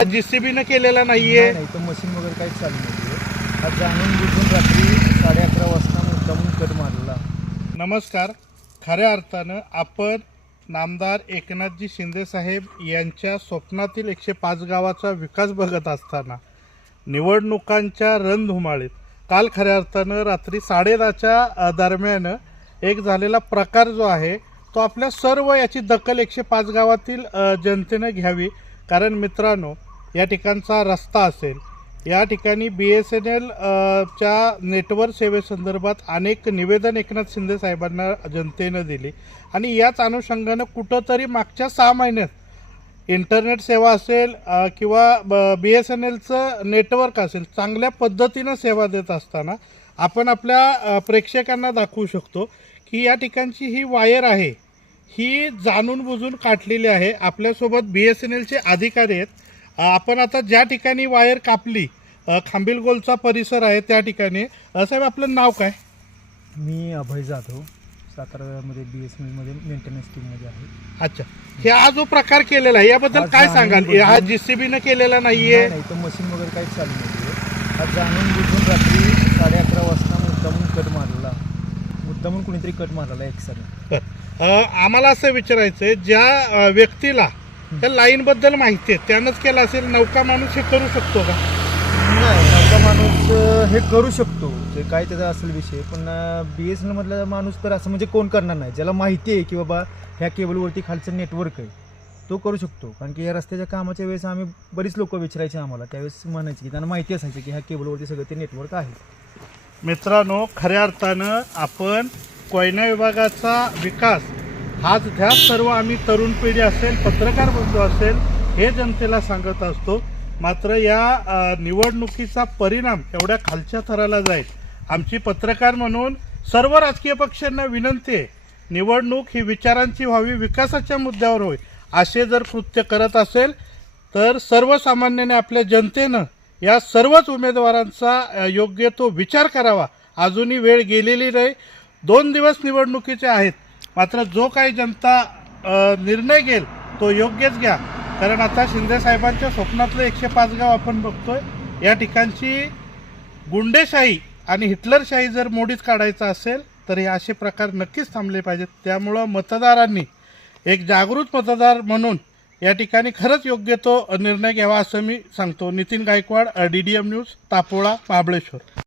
JCB न केलेला नाहीये. नाही तर मशीन वगैरे काही चालू नाही. आज जाणून बुजून रात्री 11:30 वाजता मुद्दामून कट मारला. नमस्कार. खऱ्या अर्थानं आपण नामदार एकनाथजी शिंदे साहेब यांच्या स्वप्नातील 105 गावाचा विकास बघत असताना निवडणुकांच्या रणधुमाळीत काल खऱ्या अर्थानं रात्री 10:30च्या दरम्यान एक झालेला प्रकार जो आहे तो आपल्या सर्व याची दखल 105 गावातील जनतेनं घ्यावी. कारण मित्रांनो, या ठिकाणचा रस्ता असेल, या ठिकाणी BSNL च्या नेटवर्क सेवेसंदर्भात अनेक निवेदन एकनाथ शिंदे साहेबांना जनतेनं दिली आणि याच अनुषंगानं कुठंतरी मागच्या 6 महिन्यात इंटरनेट सेवा असेल किंवा BSNLचं नेटवर्क असेल, चांगल्या पद्धतीनं सेवा देत असताना आपण आपल्या प्रेक्षकांना दाखवू शकतो की या ठिकाणची ही वायर आहे, ही जाणून बुजून काढलेली आहे. आपल्यासोबत BSNLचे अधिकारी आहेत. आपण आता ज्या ठिकाणी वायर कापली, खांबिलगोलचा परिसर आहे त्या ठिकाणी. साहेब, आपलं नाव काय? मी अभय जाधव, सातारामध्ये BSNL मध्ये मेंटेनन्स टीममध्ये आहे. अच्छा, हे हा जो प्रकार केलेला आहे याबद्दल काय सांगाल? हा JCB न केलेला नाहीये. नाही तर मशीन वगैरे काही चालू नाही. आज जाणून बुजून रात्री 11:30 वाजता मुद्दामून कट मारला. मुद्दामून कुणीतरी कट मारला एक्सरने. आम्हाला असं विचारायचं आहे, ज्या व्यक्तीला त्या लाईनबद्दल माहिती आहे त्यानंच केलं असेल, नौका माणूस हे करू शकतो का? नाही, नौका माणूस हे करू शकतो, जे काय त्याचा असेल विषय. पण BSNL मधला माणूस तर असं म्हणजे कोण करणार नाही. ज्याला माहिती आहे की बाबा ह्या केबलवरती खालचं नेटवर्क आहे तो करू शकतो. कारण की या रस्त्याच्या कामाच्या वेळेस आम्ही बरीच लोक विचारायचे आम्हाला, त्यावेळेस म्हणायचे की त्यांना माहिती असायची की ह्या केबलवरती सगळं ते नेटवर्क आहे. मित्रांनो, खऱ्या अर्थानं आपण कोयना विभागाचा विकास हाच ध्यास सर्व आम्ही तरुण पिढी असेल, पत्रकार बंधू असेल, हे जनतेला सांगत असतो. मात्र या निवडणुकीचा परिणाम एवढ्या खालच्या थराला जाईल. आमची पत्रकार म्हणून सर्व राजकीय पक्षांना विनंती आहे, निवडणूक ही विचारांची व्हावी, विकासाच्या मुद्द्यावर होईल. असे जर कृत्य करत असेल तर सर्वसामान्याने आपल्या जनतेनं या सर्वच उमेदवारांचा योग्य तो विचार करावा. अजूनही वेळ गेलेली नाही, 2 दिवस निवडणुकीचे आहेत. मात्र जो काही जनता निर्णय घेईल तो योग्यच घ्या. कारण आता शिंदे साहेबांच्या स्वप्नातलं 105 गाव आपण बघतोय. या ठिकाणची गुंडेशाही आणि हिटलरशाही जर मोडीत काढायचा असेल तर हे असे प्रकार नक्कीच थांबले पाहिजेत. त्यामुळं मतदारांनी एक जागृत मतदार म्हणून या ठिकाणी खरंच योग्य तो निर्णय घ्यावा असं मी सांगतो. Nitin Gaikwad, DDM news, Tapola, Mahabaleshwar.